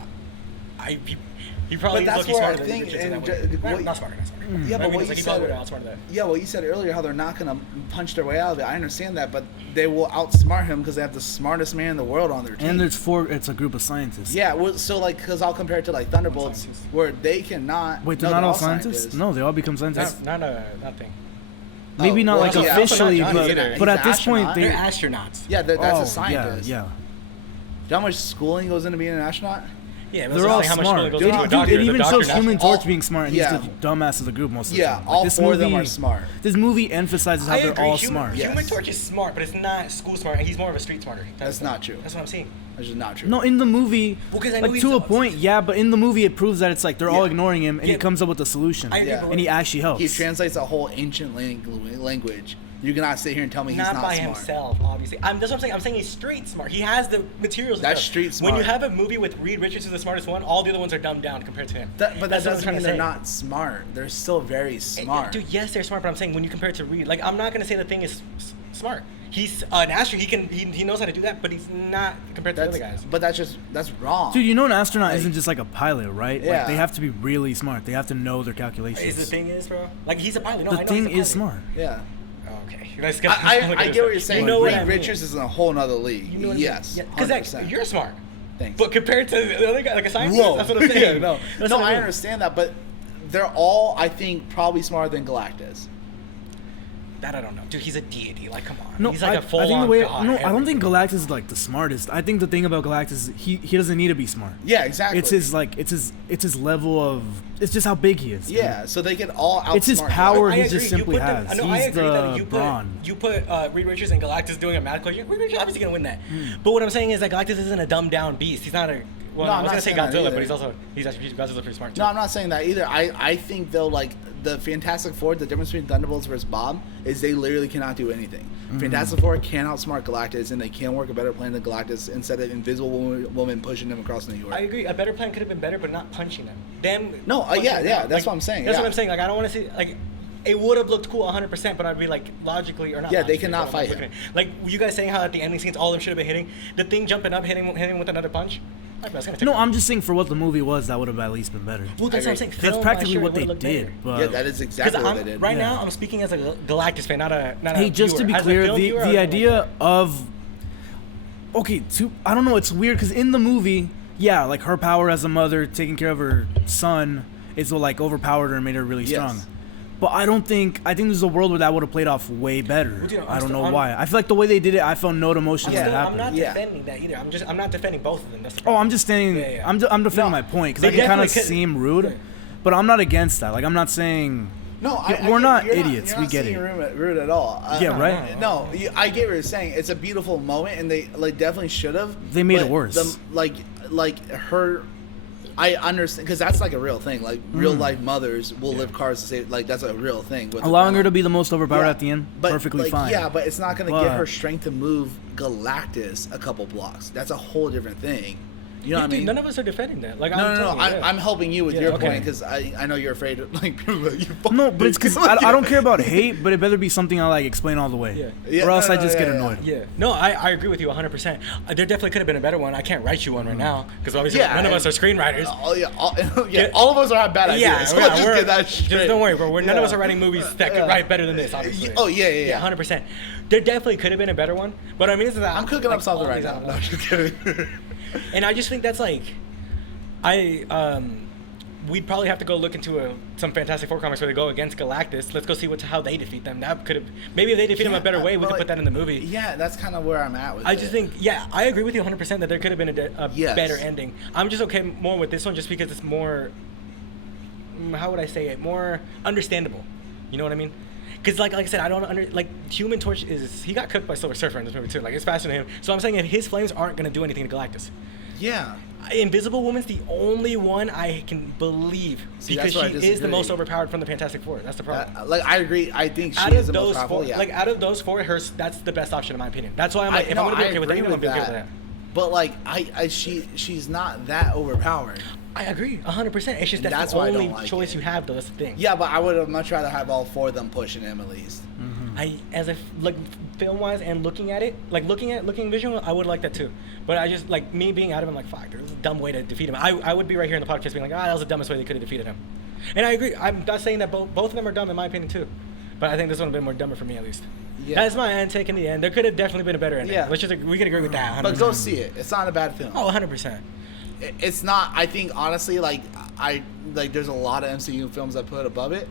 He probably But that's looking where I smarter than think, Richardson and that way. what- Not smarter, not smarter. Yeah, but I mean, what it's you like he probably said, would outsmart that. yeah, what you said earlier, how they're not gonna punch their way out of it. I understand that, but they will outsmart him because they have the smartest man in the world on their team. And it's a group of scientists. yeah, well, so like, because I'll compare it to like Thunderbolts, Scientists. where they cannot. Wait, they're no, not all scientists? No, they all become scientists. Not a thing. Maybe Oh, not well, like yeah, officially, also not Johnny but, either. but He's at an this point, astronaut. they. They're astronauts. Yeah, that's oh, a scientist. Yeah, Do you know how much schooling goes into being an astronaut? Yeah, They're all how much smart. schooling goes Dude, into a dude, doctor. it The even doctor shows not- Human all- Torch being smart, and yeah. he's the dumbass of the group most of the Yeah, time. all this four of them movie- are smart. This movie emphasizes how I they're agree. all Human, smart. Yeah. Human Yes. Torch is smart, but it's not school smart, and he's more of a street smarter. That's not true. That's what I'm saying. That's just not true. No, in the movie, Well, 'cause I know like he's to a not- point, yeah, but in the movie it proves that it's like they're all Yeah. ignoring him, and Yeah. he comes up with a solution, I agree, Yeah. but and he actually helps. He translates a whole ancient language. You cannot sit here and tell me he's Not not by smart. himself, obviously. That's what I'm saying. I'm saying he's street smart. He has the materials. and That's stuff. street When you smart. have a movie with Reed Richards as the smartest one, all the other ones are dumbed down compared to him. But that That's what I'm doesn't trying mean to they're say. not smart. They're still very smart. Dude, yes, they're smart, but I'm saying when you compare it to Reed, like I'm not gonna say the thing is smart. He's an astronaut. He knows how to do that, but he's not compared to the other guys. But that's wrong. Dude, you know an astronaut Like- isn't just like a pilot, right? Yeah. Like they have to be really smart. They have to know their calculations. Is the thing is, bro? Like he's a pilot. No, I the know thing he's a is pilot. smart. Yeah. Okay. I get what you're saying. You know what Reed I mean. Richards is in a whole nother league. You know what I mean? Yes. Yeah, because 100%. you're smart. Thanks. But compared to the other guy, like a scientist, Whoa. that's what I'm saying. Yeah, no, That's no, what I mean. understand that, but they're all, I think, probably smarter than Galactus. That I don't know, dude. He's a deity. Like, come on. No, He's like I a full think the way. god. No, I don't think Galactus is like the smartest. I think the thing about Galactus is he doesn't need to be smart. Yeah, exactly. It's his level of. It's just how big he is. dude. Yeah, so they can all outsmart. It's his power. I he agree. just simply you put has. Them, no, I He's agree that the brawn. you put Reed Richards and Galactus doing a math equation. Reed Richards obviously gonna win that. But what I'm saying is that Galactus isn't a dumbed down beast. He's not a. Well, No, I I'm was not gonna say saying that Godzilla, either. but he's actually Godzilla's pretty smart too. No, I'm not saying that either. I think though, like the Fantastic Four, the difference between Thunderbolts versus Bob is they literally cannot do anything. Fantastic Four can outsmart Galactus, and they can work a better plan than Galactus instead of Invisible Woman pushing them across New York. I agree. A better plan could have been better, but not punching them. Them. No, punching yeah, them yeah, down. that's what I'm saying, That's yeah. what I'm saying. Like I don't want to see like. It would have looked cool 100%, but I'd be like logically or not. Yeah, they logically, cannot but I'm fight looking him. at- Like you guys saying how at the ending scenes all of them should have been hitting the thing, jumping up, hitting him with another punch. Like, that's gonna take No, I'm just saying for what the movie was, that would have at least been better. Well, that's what I'm saying. That's Film, practically sure, what it they would've looked did. better. But Yeah, that is exactly what they did. Right Yeah. now, I'm speaking as a Galactus fan, not a hey, just to viewer. be As a clear, film the viewer, I the don't idea like of I don't know, it's weird because in the movie, yeah, like her power as a mother taking care of her son is what like overpowered her and made her really Yes. strong. But I think there's a world where that would have played off way better. Well, dude, I don't know I'm- why. I feel like the way they did it, I felt no emotion I'm, when it still, I'm happened. not Yeah. defending that either. I'm not defending both of them. That's the Oh, problem. I'm just saying. Yeah, yeah. I'm defending No, my point because they that can kind of definitely could- seem rude, Yeah. but I'm not against that. Like I'm not saying. No, We're not you're idiots. You're We not get saying it. rude at all. Yeah, right? No, I get what you're saying. It's a beautiful moment, and they like definitely should have. They made it but worse. Like her, I understand because that's like a real thing. Like real life mothers will lift cars to save. Like that's a real thing. With Allowing the her to be the most overpowered Yeah, at the end, but, perfectly like, fine. Yeah, but it's not going to But- give her strength to move Galactus a couple blocks. That's a whole different thing. You know what I Dude, mean? none of us are defending that. Like, No, I'm no, telling you, yeah. I'm helping you with Yeah, your okay. point because I know you're afraid of like people. Like, you No, but it's because I don't care about hate, but it better be something I like explain all the way, Yeah. Yeah, or else no, I no, just yeah, get yeah. annoyed. Yeah. No, I agree with you 100%. There definitely could have been a better one. I can't write you one right now because obviously Yeah, none of and- us are screenwriters. All of us are have bad ideas. Yeah, so yeah, let's just we're- get that straight. just don't worry, bro. None of us Yeah. are writing movies that could Yeah. write better than this, obviously. Oh yeah. 100%. There definitely could have been a better one, but I mean, this is I'm cooking like, up something all right these now. out No, loud. just kidding. And I just think that's like, we'd probably have to go look into some Fantastic Four comics where they go against Galactus. Let's go see how they defeat them. That could have maybe if they defeat him a better way, we but, could put that in the movie. Yeah, that's kind of where I'm at with I it. just think, yeah, I agree with you 100% that there could have been a Yes. better ending. I'm just okay more with this one just because it's more, how would I say it, more understandable. You know what I mean? Because like I said, I don't Human Torch he got cooked by Silver Surfer in this movie too. Like it's faster than him. So I'm saying if his flames aren't gonna do anything to Galactus. Yeah. Invisible Woman's the only one I can believe See, because that's she where I is the most disagree. overpowered from the Fantastic Four. That's the problem. Like I agree. I think she Out is of the most those powerful. four, Yeah. like out of those four, that's the best option in my opinion. That's why I'm like, if I'm gonna be okay with anyone, I'm gonna be okay with that. But like she's not that overpowered. I agree, 100%. It's just And that's that's the why I only don't like choice it. you have, though. That's the thing. Yeah, but I would have much rather have all four of them pushing him at least. as a like film wise and looking at it, like looking visual, I would like that too. But I just like me being out of him, like fuck, there's a dumb way to defeat him. I would be right here in the podcast being like, that was the dumbest way they could have defeated him. And I agree. I'm not saying that both of them are dumb in my opinion too, but I think this one would have been more dumber for me at least. Yeah. That's my end take in the end. There could have definitely been a better ending. Yeah. We can agree with that. 100%. But go see it. It's not a bad film. Oh, 100%. It's not. I think honestly, there's a lot of MCU films I put above it.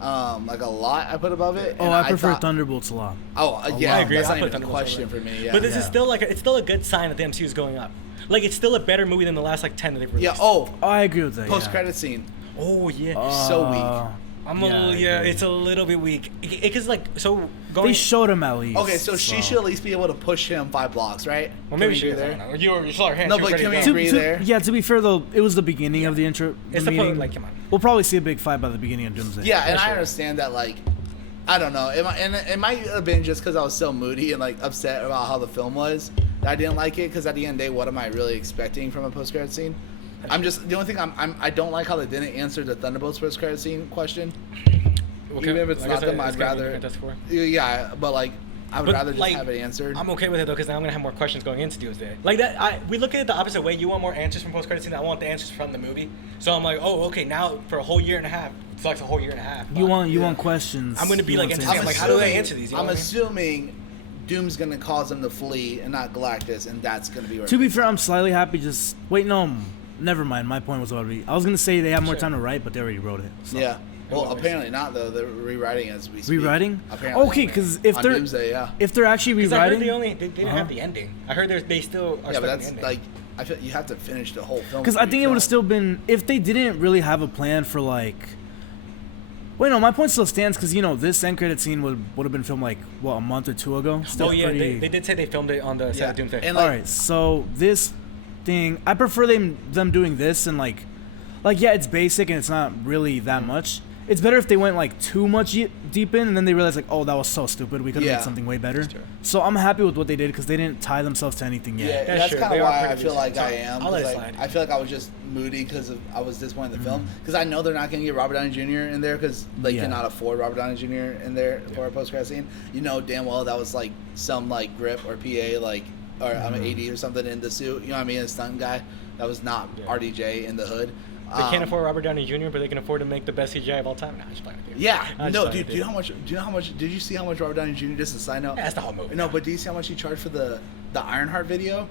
Like a lot I put above it. Oh, I prefer Thunderbolts a lot. Oh, yeah, I agree. That's I not put even a Thunderbolts question over for me. Yeah. But this is still it's still a good sign that the MCU is going up. Like it's still a better movie than the last like 10 that they've released. Yeah. Oh, I agree with that. post credit scene. Oh yeah. So weak. I'm a little, it's a little bit weak. Because like so going. They showed him at least. Okay, so she should at least be able to push him 5 blocks, right? Well, maybe Can she we is. do I don't know. You saw her hand. No, she was but ready can to we go. agree there? Yeah, to be fair though, it was the beginning of the intro. It's the the meeting. like, come on. We'll probably see a big fight by the beginning of Doomsday. Yeah, and Yeah, I sure. understand that. Like, I don't know. It might have been just because I was so moody and like upset about how the film was that I didn't like it. Because at the end of the day, what am I really expecting from a post credit scene? I'm just the only thing I don't like how they didn't answer the Thunderbolts post credit scene question. Okay. Even if it's Like not I said, them, I'd it's gonna be rather. Fantastic Four. Yeah, but like I would But, rather just like, have it answered. I'm okay with it though, because now I'm gonna have more questions going into Doomsday. Like that, we look at it the opposite way. You want more answers from post-credit scene. I want the answers from the movie. So I'm like, oh, okay, now for a whole year and a half, it's like a whole year and a half. You want questions. I'm gonna be You like, want I'm answers. like, how do I answer these? You know I'm what I mean? assuming Doom's gonna cause them to flee and not Galactus, and that's gonna be where. To be fair, I'm slightly happy. Just wait, no, never mind. My point was already. I was gonna say they have more Sure. time to write, but they already wrote it. So. Yeah. Well, Always. apparently not though. They're rewriting as we speak. Rewriting? Apparently. Okay, because if On they're Doomsday, yeah. if they're actually 'Cause I heard rewriting, they didn't have the ending. I heard they still are Yeah, but stuck in that's the ending. like I feel you have to finish the whole film. because to I be think it would have filmed. still been if they didn't really have a plan for like. Wait, no, my point still stands because this end credit scene would have been filmed like a month or two ago. Still Oh yeah, pretty- they did say they filmed it on the set Yeah. of Doomsday. And, All like, right, so this thing, I prefer them doing this and like yeah, it's basic and it's not really that much. It's better if they went like too much deep in and then they realized like, oh, that was so stupid. We could have Yeah. made something way better. Sure. So I'm happy with what they did because they didn't tie themselves to anything Yeah, yet. Yeah, that's sure. kind They of are why I pretty feel like decent. I am. I'll let it 'cause, slide. I feel like I was just moody because I was disappointed in the film because I know they're not going to get Robert Downey Jr. in there because they Yeah. cannot afford Robert Downey Jr. in there for a post credit scene. You know damn well that was like some like grip or PA or I'm an AD or something in the suit. You know what I mean? A stunt guy that was not Yeah. RDJ in the hood. They can't afford Robert Downey Jr., but they can afford to make the best CGI of all time. Nah, just playing with you. Yeah, I'm just no, playing dude. with Do you know how much? Did you see how much Robert Downey Jr. Just a side note? Yeah, that's the whole movie. No, but do you see how much he charged for the Ironheart video?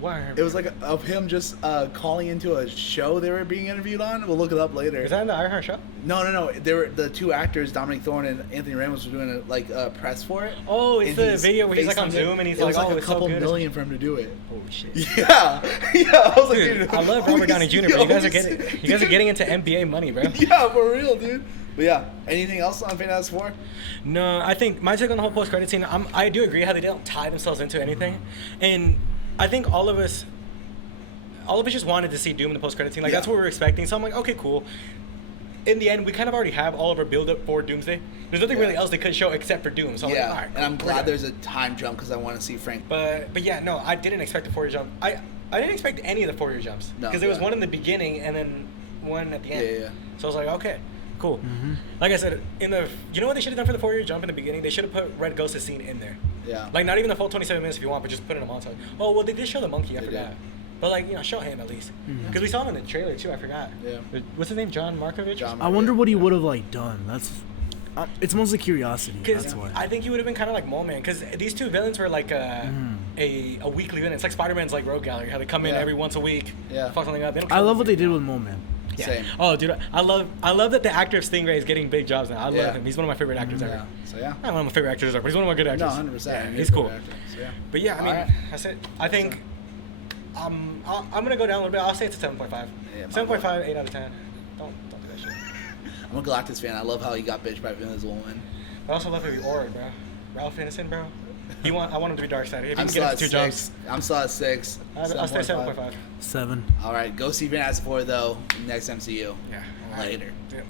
Why? It was like of him just calling into a show they were being interviewed on. We'll look it up later. Is that in the Ironheart show? No. They were the two actors, Dominic Thorne and Anthony Ramos, were doing a press for it. Oh, it's And the he's video where he's like on facing it. Zoom and he's it was like, like oh, a it's so couple good. million for him to do it. Oh shit. Yeah. I was like, Dude, dude, I love holy Robert Downey Jr., but shit, you guys are holy getting shit. into NBA money, bro. Yeah, for real, dude. But yeah, anything else on Fantastic Four? No, I think my take on the whole post-credit scene, I do agree how they don't tie themselves into anything, and I think all of us just wanted to see Doom in the post-credit scene. Like that's Yeah. what we were expecting. So I'm like, okay, cool. In the end, we kind of already have all of our build-up for Doomsday. There's nothing Yeah. really else they could show except for Doom. So I'm Yeah, like, all right, and I'm cool, glad we're good. there's a time jump because I want to see Frank. But yeah, no, I didn't expect a 4-year jump. I didn't expect any of the 4-year jumps No, because there was yeah. one in the beginning and then one at the end. Yeah. So I was like, okay, cool. Like I said, you know what they should have done for the 4-year jump in the beginning? They should have put Red Ghost's scene in there. Yeah. Like not even the full 27 minutes if you want, but just put it in a montage. Oh well, they did show the monkey. I They forgot. did. But like show him at least because we saw him in the trailer too. I forgot. Yeah. What's his name? John Markovich. John I wonder what he would have like done. That's it's mostly curiosity. Because That's why. I think he would have been kind of like Mole Man. Because these two villains were like a weekly villain. It's like Spider-Man's like Rogue Gallery, how they come in Yeah. every once a week, Yeah. fuck something up. They don't I kill love what they them. did with Mole Man. Yeah. Same. Oh, dude, I love that the actor of Stingray is getting big jobs now. I love Yeah. him. He's one of my favorite actors Yeah. ever. So yeah. Not one of my favorite actors ever, but he's one of my good actors. No, 100%. Yeah, he's cool. So, yeah. But yeah, I mean, Alright. that's it. I think I'm gonna go down a little bit. I'll say it's a 7.5. Yeah, my 7.5, 8 out of 10. Don't do that shit. I'm a Galactus fan. I love how he got bitched by Invisible Woman. I also love how he ordered, bro. Ralph Ineson, bro. I want him to be Darkseid. If he I'm can still get at into 2 jumps, 6. I'm still at 6. I'll stay 7.5. 7. All right, go see Fantastic Four though. Next MCU. Yeah. Later. Yeah.